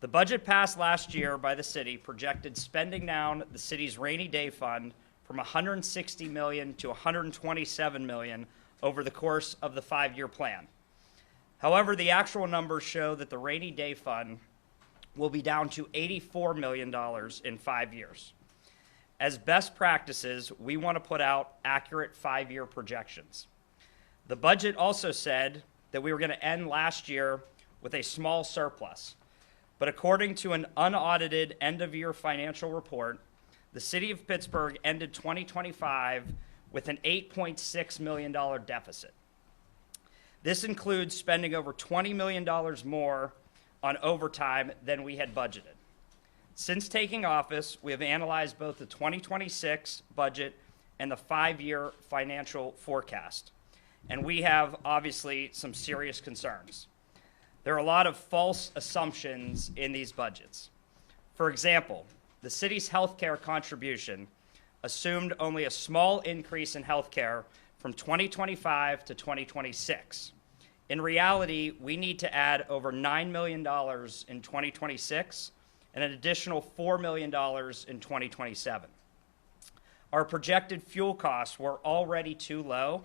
The budget passed last year by the city projected spending down the city's rainy day fund from $160 million to $127 million over the course of the 5-year plan. However, the actual numbers show that the rainy day fund will be down to $84 million in 5 years. As best practices, we want to put out accurate 5-year projections. The budget also said that we were going to end last year with a small surplus. But according to an unaudited end-of-year financial report, the city of Pittsburgh ended 2025 with an $8.6 million deficit. This includes spending over $20 million more on overtime than we had budgeted. Since taking office, we have analyzed both the 2026 budget and the 5-year financial forecast, and we have obviously some serious concerns. There are a lot of false assumptions in these budgets. For example, the city's healthcare contribution assumed only a small increase in healthcare from 2025 to 2026. In reality, we need to add over $9 million in 2026 and an additional $4 million in 2027. Our projected fuel costs were already too low,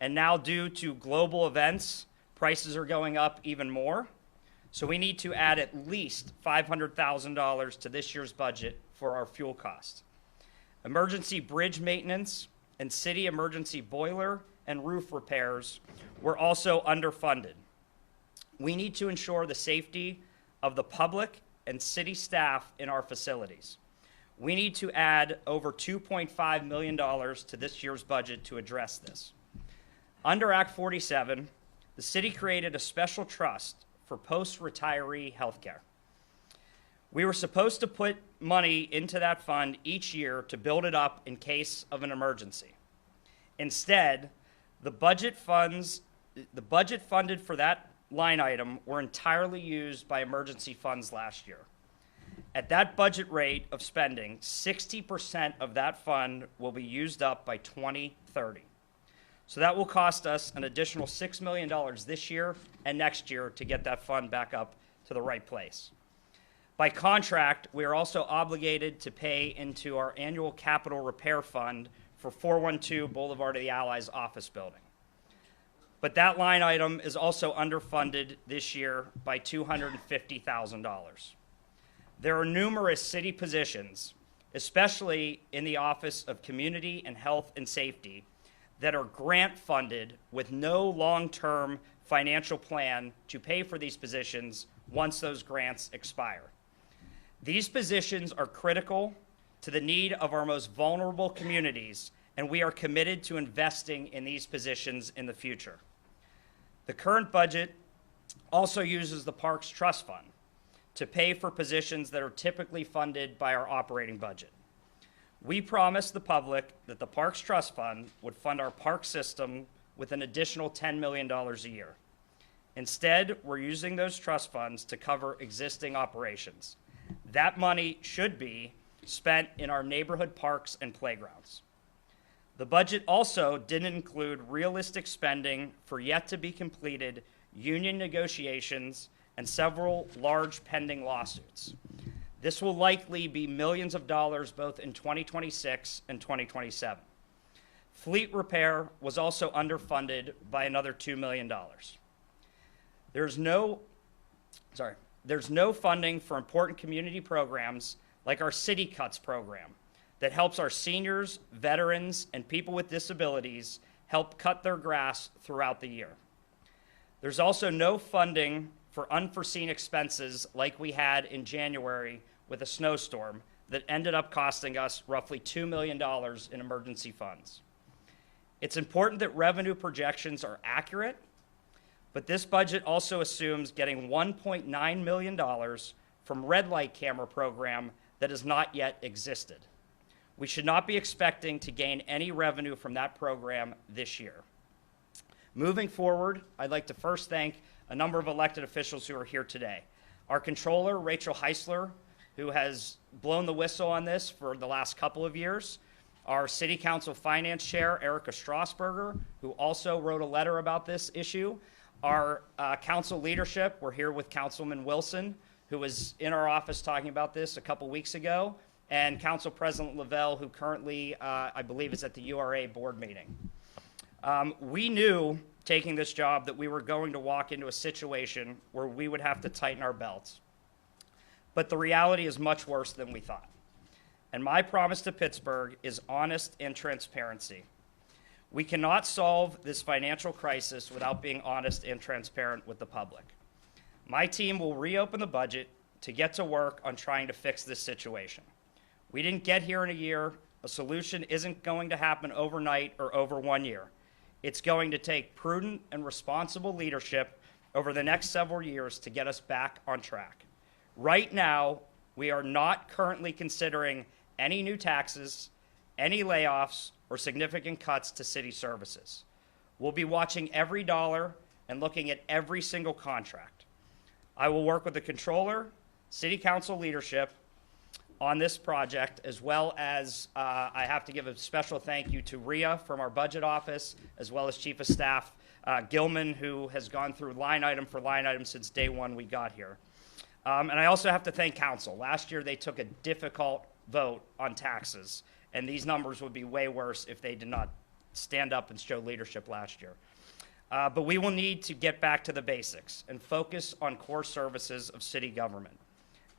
and now due to global events, prices are going up even more. So we need to add at least $500,000 to this year's budget for our fuel costs. Emergency bridge maintenance and city emergency boiler and roof repairs were also underfunded. We need to ensure the safety of the public and city staff in our facilities. We need to add over $2.5 million to this year's budget to address this. Under Act 47, the city created a special trust for post-retiree healthcare. We were supposed to put money into that fund each year to build it up in case of an emergency. Instead, the budget funded for that line item were entirely used by emergency funds last year. At that budget rate of spending, 60% of that fund will be used up by 2030. So that will cost us an additional $6 million this year and next year to get that fund back up to the right place. By contract, we are also obligated to pay into our annual capital repair fund for 412 Boulevard of the Allies office building. But that line item is also underfunded this year by $250,000. There are numerous city positions, especially in the Office of Community and Health and Safety, that are grant funded with no long-term financial plan to pay for these positions once those grants expire. These positions are critical to the need of our most vulnerable communities, and we are committed to investing in these positions in the future. The current budget also uses the Parks Trust Fund to pay for positions that are typically funded by our operating budget. We promised the public that the Parks Trust Fund would fund our park system with an additional $10 million a year. Instead, we're using those trust funds to cover existing operations. That money should be spent in our neighborhood parks and playgrounds. The budget also didn't include realistic spending for yet to be completed union negotiations and several large pending lawsuits. This will likely be millions of dollars both in 2026 and 2027. Fleet repair was also underfunded by another $2 million. There's no funding for important community programs like our City Cuts program that helps our seniors, veterans, and people with disabilities help cut their grass throughout the year. There's also no funding for unforeseen expenses like we had in January with a snowstorm that ended up costing us roughly $2 million in emergency funds. It's important that revenue projections are accurate, but this budget also assumes getting $1.9 million from red light camera program that has not yet existed. We should not be expecting to gain any revenue from that program this year. Moving forward, I'd like to first thank a number of elected officials who are here today. Our controller, Rachel Heisler, who has blown the whistle on this for the last couple of years. Our City Council Finance Chair, Erica Strasburger, who also wrote a letter about this issue. Our council leadership, we're here with Councilman Wilson, who was in our office talking about this a couple weeks ago, and Council President Lavelle, who currently, I believe, is at the URA board meeting. We knew, taking this job, that we were going to walk into a situation where we would have to tighten our belts. But the reality is much worse than we thought. And my promise to Pittsburgh is honest and transparency. We cannot solve this financial crisis without being honest and transparent with the public. My team will reopen the budget to get to work on trying to fix this situation. We didn't get here in a year. A solution isn't going to happen overnight or over 1 year. It's going to take prudent and responsible leadership over the next several years to get us back on track. Right now, we are not currently considering any new taxes, any layoffs, or significant cuts to city services. We'll be watching every dollar and looking at every single contract. I will work with the controller, city council leadership on this project, as well as I have to give a special thank you to Rhea from our budget office, as well as Chief of Staff Gilman, who has gone through line item for line item since day one we got here. And I also have to thank council. Last year they took a difficult vote on taxes, and these numbers would be way worse if they did not stand up and show leadership last year. But we will need to get back to the basics and focus on core services of city government.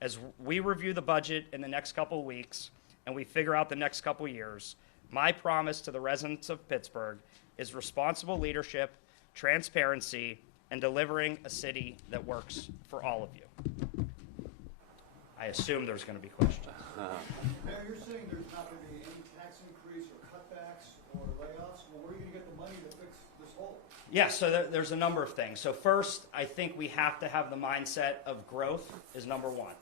As we review the budget in the next couple of weeks and we figure out the next couple of years, my promise to the residents of Pittsburgh is responsible leadership, transparency, and delivering a city that works for all of you. I assume there's going to be questions. Mayor, you're saying there's not going to be any tax increase or cutbacks or layoffs. Well, where are you going to get the money to fix this hole? Yeah, so there's a number of things. So first, I think we have to have the mindset of growth is number one.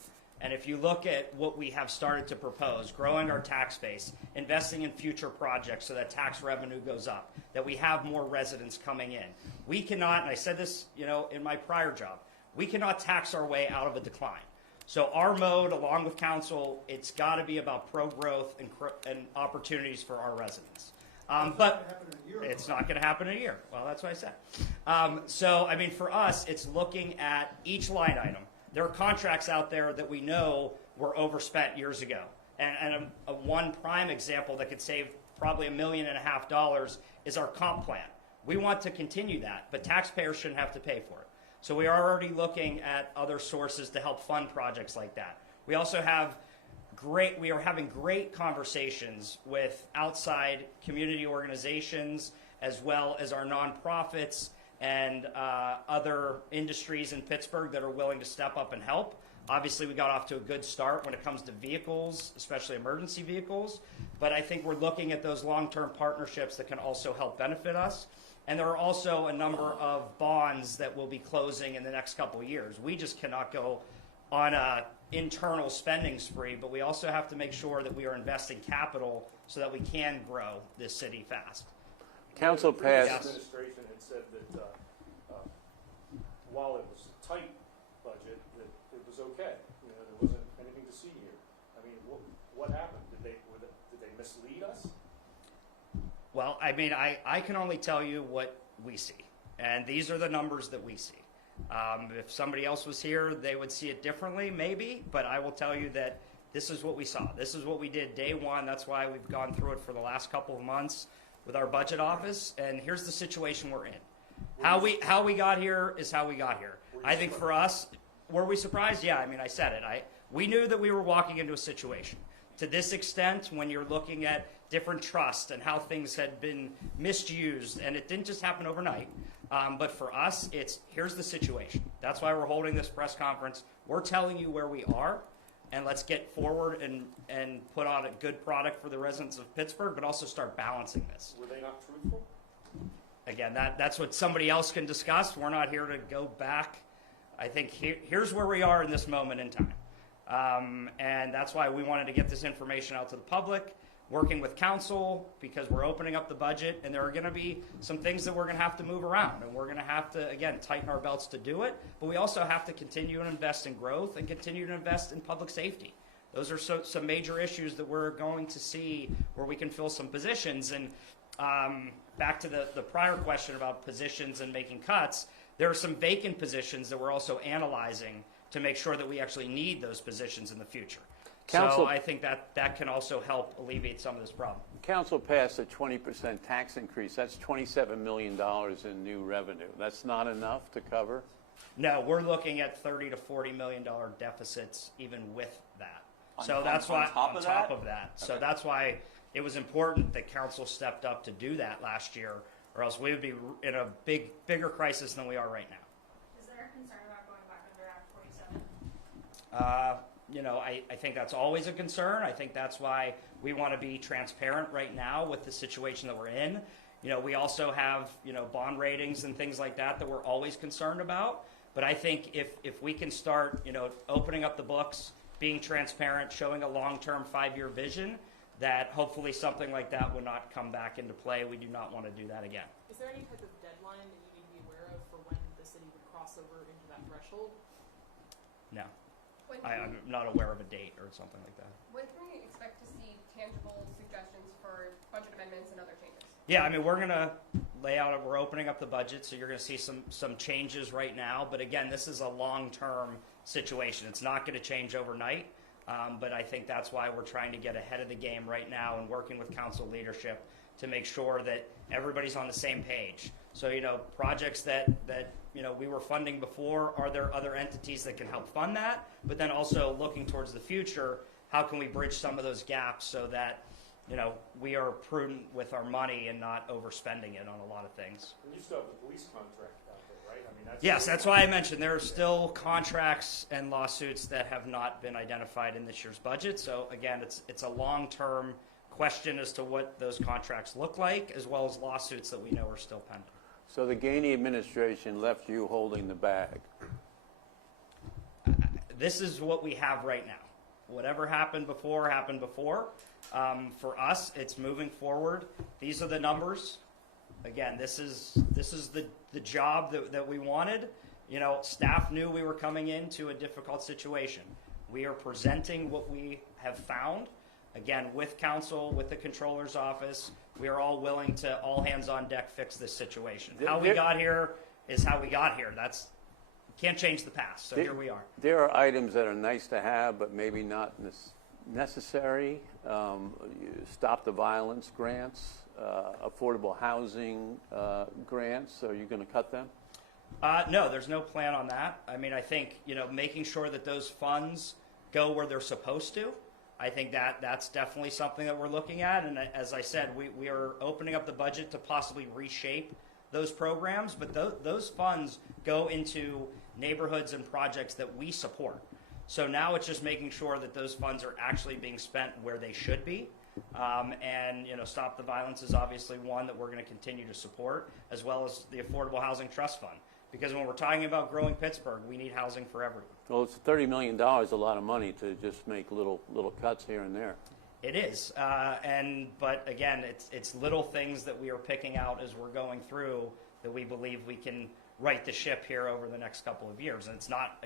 And if you look at what we have started to propose, growing our tax base, investing in future projects so that tax revenue goes up, that we have more residents coming in. We cannot, and I said this, in my prior job, we cannot tax our way out of a decline. So our mode, along with council, it's got to be about pro-growth and opportunities for our residents. But it's not going to happen in a year. Well, that's what I said. So, I mean, for us, it's looking at each line item. There are contracts out there that we know were overspent years ago. And one prime example that could save probably $1.5 million is our comp plan. We want to continue that, but taxpayers shouldn't have to pay for it. So we are already looking at other sources to help fund projects like that. We also have we are having great conversations with outside community organizations, as well as our nonprofits and other industries in Pittsburgh that are willing to step up and help. Obviously, we got off to a good start when it comes to vehicles, especially emergency vehicles, but I think we're looking at those long-term partnerships that can also help benefit us. And there are also a number of bonds that will be closing in the next couple of years. We just cannot go on an internal spending spree, but we also have to make sure that we are investing capital so that we can grow this city fast. Council passed. The administration had said that while it was a tight budget, that it was okay. There wasn't anything to see here. I mean, what happened? Did they mislead us? Well, I mean, I can only tell you what we see, and these are the numbers that we see. If somebody else was here, they would see it differently, maybe, but I will tell you that this is what we saw. This is what we did day one. That's why we've gone through it for the last couple of months with our budget office, and here's the situation we're in. How we got here is how we got here. I think for us, were we surprised? Yeah, I mean, I said it. We knew that we were walking into a situation. To this extent, when you're looking at different trusts and how things had been misused, and it didn't just happen overnight, but for us, here's the situation. That's why we're holding this press conference. We're telling you where we are, and let's get forward and put on a good product for the residents of Pittsburgh, but also start balancing this. Were they not truthful? Again, that's what somebody else can discuss. We're not here to go back. I think here's where we are in this moment in time. And that's why we wanted to get this information out to the public, working with council, because we're opening up the budget, and there are going to be some things that we're going to have to move around, and we're going to have to, again, tighten our belts to do it, but we also have to continue to invest in growth and continue to invest in public safety. Those are some major issues that we're going to see where we can fill some positions. And back to the prior question about positions and making cuts, there are some vacant positions that we're also analyzing to make sure that we actually need those positions in the future. Counsel- So I think that can also help alleviate some of this problem. Council passed a 20% tax increase. That's $27 million in new revenue. That's not enough to cover? No, we're looking at $30 to $40 million deficits even with that. On So top- that's on why, top on of top that? of that. So Okay. that's why it was important that council stepped up to do that last year, or else we would be in a bigger crisis than we are right now. Is there a concern about going back under Act 47? I think that's always a concern. I think that's why we want to be transparent right now with the situation that we're in. We also have, bond ratings and things like that we're always concerned about. But I think if we can start, opening up the books, being transparent, showing a long-term 5-year vision, that hopefully something like that would not come back into play. We do not want to do that again. Is there any type of deadline that you need to be aware of for when the city would cross over into that threshold? No, When I'm not aware of a date or something like that. when can we expect to see tangible suggestions for budget amendments and other changes? Yeah, I mean, we're going to lay out, we're opening up the budget, so you're going to see some changes right now. But again, this is a long-term situation. It's not going to change overnight. But I think that's why we're trying to get ahead of the game right now and working with council leadership to make sure that everybody's on the same page. So, projects that we were funding before, are there other entities that can help fund that? But then also looking towards the future, how can we bridge some of those gaps so that, we are prudent with our money and not overspending it on a lot of things. And you still have the police contract out there, right? I mean, that's. Yes, that's why I mentioned there are still contracts and lawsuits that have not been identified in this year's budget. So again, it's a long-term question as to what those contracts look like, as well as lawsuits that we know are still pending. So the Gainey administration left you holding the bag. This is what we have right now. Whatever happened before happened before. For us, it's moving forward. These are the numbers. Again, this is the job that we wanted. Staff knew we were coming into a difficult situation. We are presenting what we have found. Again, with council, with the controller's office, we are all willing to all hands on deck fix this situation. How we got here is how we got here. Can't change the past. So here we are. There are items that are nice to have, but maybe not necessary. Stop the violence grants, affordable housing grants. Are you going to cut them? No, there's no plan on that. I mean, I think, making sure that those funds go where they're supposed to. I think that's definitely something that we're looking at. And as I said, we are opening up the budget to possibly reshape those programs. But those funds go into neighborhoods and projects that we support. So now it's just making sure that those funds are actually being spent where they should be. And, Stop the Violence is obviously one that we're going to continue to support, as well as the Affordable Housing Trust Fund. Because when we're talking about growing Pittsburgh, we need housing for everyone. Well, it's $30 million, a lot of money to just make little cuts here and there. It is. But again, it's little things that we are picking out as we're going through that we believe we can right the ship here over the next couple of years. And it's not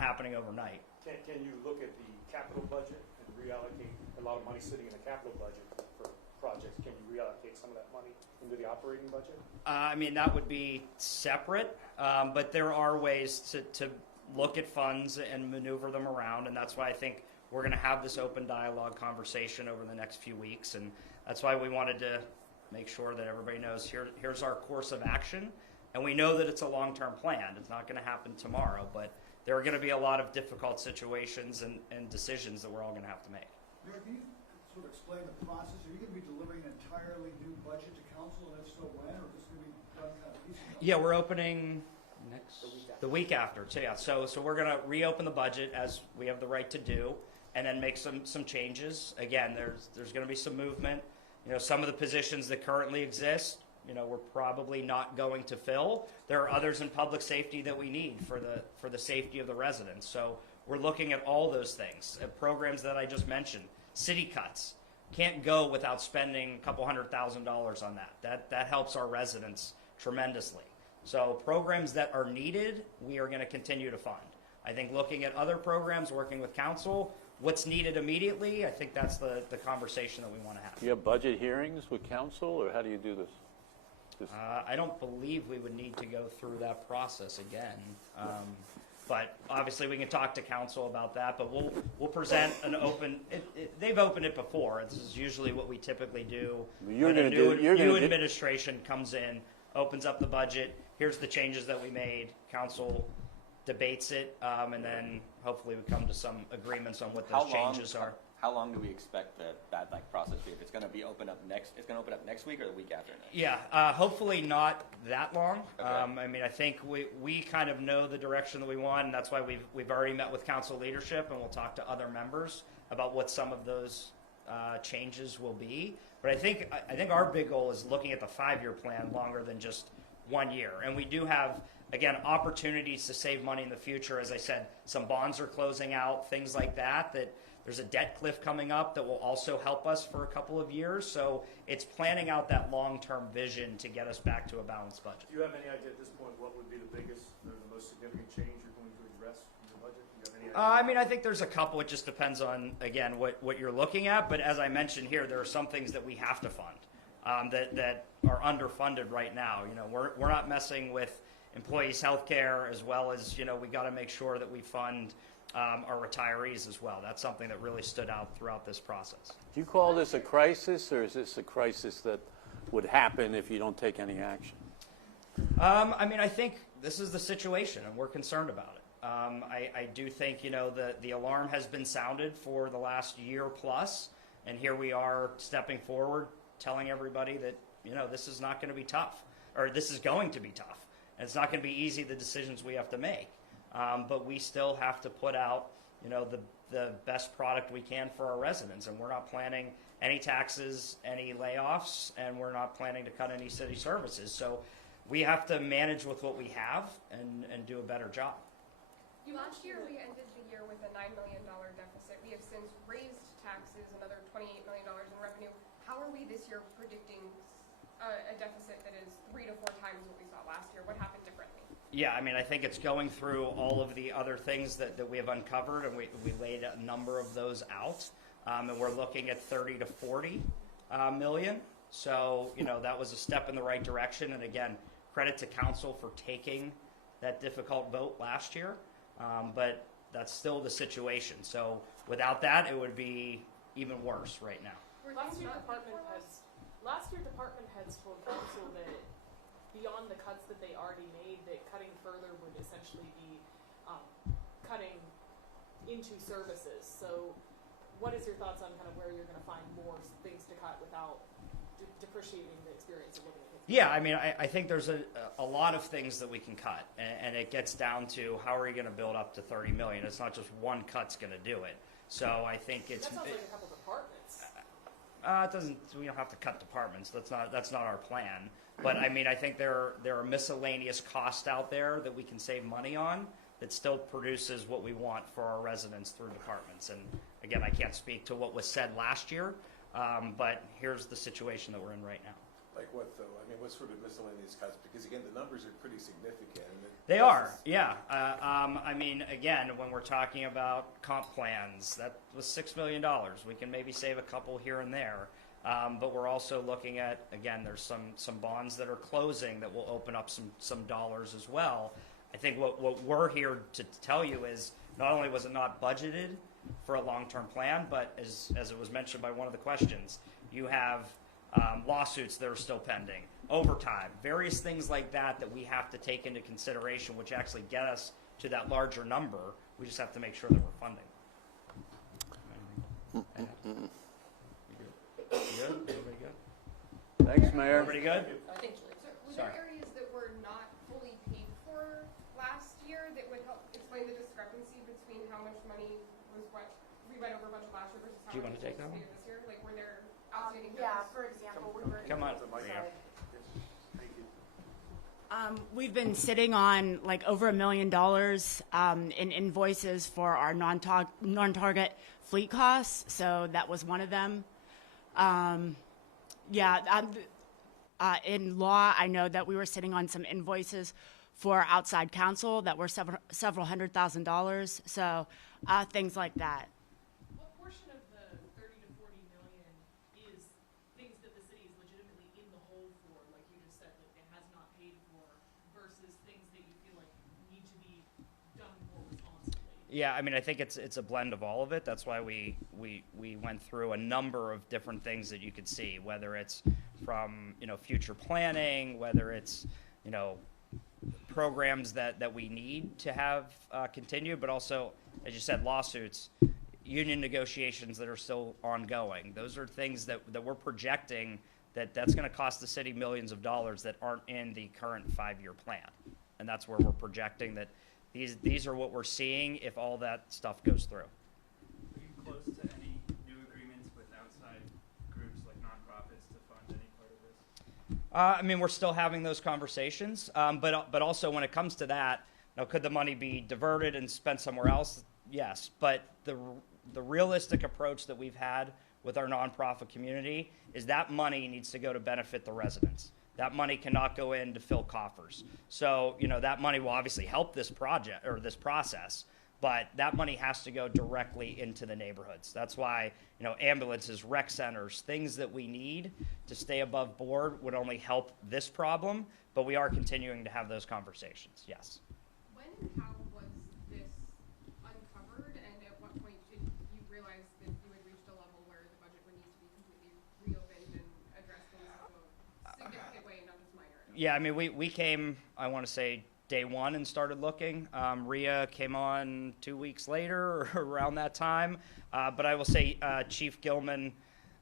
happening overnight. Can you look at the capital budget and reallocate a lot of money sitting in the capital budget for projects? Can you reallocate some of that money into the operating budget? I mean, that would be separate, but there are ways to look at funds and maneuver them around, and that's why I think we're going to have this open dialogue conversation over the next few weeks, and that's why we wanted to make sure that everybody knows here's our course of action, and we know that it's a long-term plan. It's not going to happen tomorrow, but there are going to be a lot of difficult situations and decisions that we're all going to have to make. Mayor, can you sort of explain the process? Are you going to be delivering an entirely new budget to council, and if so, when, or just going to be done kind of piecemeal? Yeah, we're opening the week after. So yeah, so we're going to reopen the budget as we have the right to do, and then make some changes. Again, there's going to be some movement. Some of the positions that currently exist, we're probably not going to fill. There are others in public safety that we need for the safety of the residents. So we're looking at all those things. Programs that I just mentioned, city cuts, can't go without spending a couple $100,000 on that. That helps our residents tremendously. So programs that are needed, we are going to continue to fund. I think looking at other programs, working with council, what's needed immediately, I think that's the conversation that we want to have. Do you have budget hearings with council, or how do you do this? I don't believe we would need to go through that process again. But obviously, we can talk to council about that, but we'll present an open, they've opened it before. This is usually what we typically do. You're When a gonna do- you're new gonna do- administration comes in, opens up the budget, here's the changes that we made, council debates it, and then hopefully we come to some agreements on what those changes are. How long do we expect that like process to be? If it's going to be open up next, it's going to open up next week or the week after next? Yeah, hopefully not that long. Okay. I mean, I think we kind of know the direction that we want, and that's why we've already met with council leadership, and we'll talk to other members about what some of those changes will be. But I think our big goal is looking at the 5-year plan longer than just 1 year, and we do have, again, opportunities to save money in the future. As I said, some bonds are closing out, things like that. There's a debt cliff coming up that will also help us for a couple of years. So it's planning out that long-term vision to get us back to a balanced budget. Do you have any idea at this point what would be the biggest or the most significant change you're going to address in the budget? Do you have any idea? I mean, I think there's a couple. It just depends on, again, what you're looking at. But as I mentioned here, there are some things that we have to fund that are underfunded right now. You know, we're not messing with employees' health care, as well as, you know, we got to make sure that we fund our retirees as well. That's something that really stood out throughout this process. Do you call this a crisis, or is this a crisis that would happen if you don't take any action? I mean, I think this is the situation, and we're concerned about it. I do think, you know, the alarm has been sounded for the last year plus, and here we are stepping forward, telling everybody that, you know, this is not going to be tough, or this is going to be tough, and it's not going to be easy, the decisions we have to make. But we still have to put out, you know, the best product we can for our residents, and we're not planning any taxes, any layoffs, and we're not planning to cut any city services. So we have to manage with what we have and do a better job. Last year, we ended the year with a $9 million deficit. We have since raised taxes, another $28 million in revenue. How are we this year predicting a deficit that is 3 to 4 times what we saw last year? What happened differently? Yeah, I mean, I think it's going through all of the other things that we have uncovered, and we laid a number of those out, and we're looking at 30 to 40 million. So, you know, that was a step in the right direction, and again, credit to council for taking that difficult vote last year, but that's still the situation. So without that, it would be even worse right now. Last year, department heads told council that beyond the cuts that they already made, that cutting further would essentially be cutting into services. So what is your thoughts on kind of where you're going to find more things to cut without depreciating the experience of living in Pittsburgh? Yeah, I mean, I think there's a lot of things that we can cut, and it gets down to how are you going to build up to 30 million? It's not just one cut's going to do it. So I think it's... That sounds like a couple departments. It doesn't. We don't have to cut departments. That's not our plan. But I mean, I think there are miscellaneous costs out there that we can save money on that still produces what we want for our residents through departments. And again, I can't speak to what was said last year, but here's the situation that we're in right now. Like what, though? I mean, what sort of miscellaneous cuts? Because, again, the numbers are pretty significant. They are, yeah. I mean, again, when we're talking about comp plans, that was $6 million. We can maybe save a couple here and there. But we're also looking at, again, there's some bonds that are closing that will open up some dollars as well. I think what we're here to tell you is not only was it not budgeted for a long-term plan, but as it was mentioned by one of the questions, you have lawsuits that are still pending, overtime, various things like that we have to take into consideration, which actually get us to that larger number. We just have to make sure that we're funding. Good? Everybody good? Thanks, Mayor. Everybody good? I think so. Were Sorry. there areas that were not fully paid for last year that would help explain the discrepancy between how much money was what we went over a bunch of last year versus how Do you much want to take that was one? paid this year? Like, were there outstanding Yeah, bills? for example, we were. Come on. Thank you. We've been sitting on like over $1 million in invoices for our non-target fleet costs. So that was one of them. In law, I know that we were sitting on some invoices for outside counsel that were several $100,000. So things like that. What portion of the 30 to 40 million is things that the city is legitimately in the hole for, like you just said, that it has not paid for, versus things that you feel like need to be done more Yeah, I mean, I think it's a blend of all of it. That's why we went through a number of different things that you could see, whether it's from, future planning, whether it's, programs that we need to have continue, but also, as you said, lawsuits, union negotiations that are still ongoing. Those are things that we're projecting that's going to cost the city millions of dollars that aren't in the current 5-year plan. And that's where we're projecting that these are what we're seeing if all that stuff goes through. Are you close to any new agreements with outside groups like nonprofits to fund any part of this? I mean, we're still having those conversations, but also when it comes to that, could the money be diverted and spent somewhere else? Yes, but the realistic approach that we've had with our nonprofit community is that money needs to go to benefit the residents. That money cannot go in to fill coffers. So, that money will obviously help this project or this process, but that money has to go directly into the neighborhoods. That's why, ambulances, rec centers, things that we need to stay above board would only help this problem, but we are continuing to have those conversations, yes. When and how was this uncovered, and at what point did you realize that you had reached a level where the budget would need to be completely reopened and address things in a significant way, not just minor? Yeah, I mean, we came, I want to say, day one and started looking. RIA came on 2 weeks later or around that time. But I will say Chief Gilman,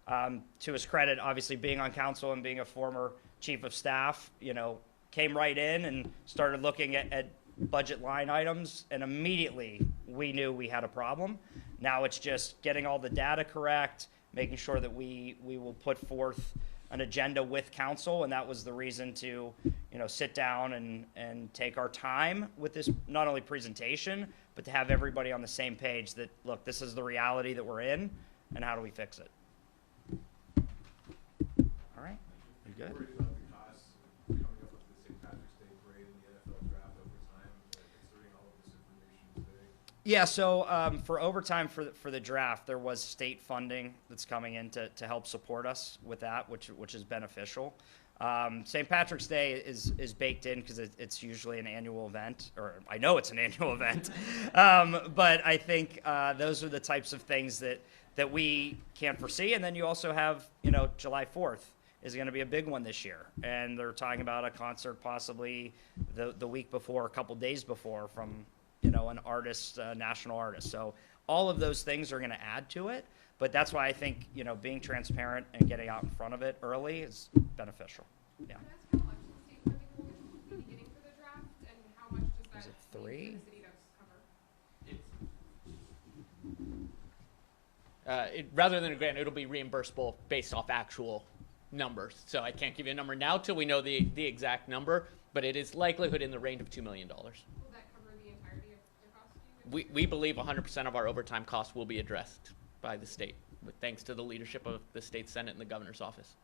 to his credit, obviously being on council and being a former chief of staff, came right in and started looking at budget line items, and immediately we knew we had a problem. Now it's just getting all the data correct, making sure that we will put forth an agenda with council, and that was the reason to sit down and take our time with this, not only presentation, but to have everybody on the same page that, look, this is the reality that we're in, and how do we fix it? All right, you good? Worried about the costs of coming up with the St. Patrick's Day parade and the NFL draft over time, considering all of this information today? Yeah, so for overtime for the draft, there was state funding that's coming in to help support us with that, which is beneficial. St. Patrick's Day is baked in because it's usually an annual event, or I know it's an annual event. But I think those are the types of things that we can't foresee. And then you also have, July 4th is going to be a big one this year. And they're talking about a concert possibly the week before, a couple days before from, an artist, national artist. So all of those things are going to add to it. But that's why I think, being transparent and getting out in front of it early is beneficial. Yeah. Can I ask how much the state funding will be getting for the draft, and how much does that Is it mean 3? for the city to cover? Rather than a grant, it'll be reimbursable based off actual numbers. So I can't give you a number now till we know the exact number, but it is likelihood in the range of $2 million. Will that cover the entirety of the cost? Do you think? We believe 100% of our overtime costs will be addressed by the state, thanks to the leadership of the state Senate and the governor's office.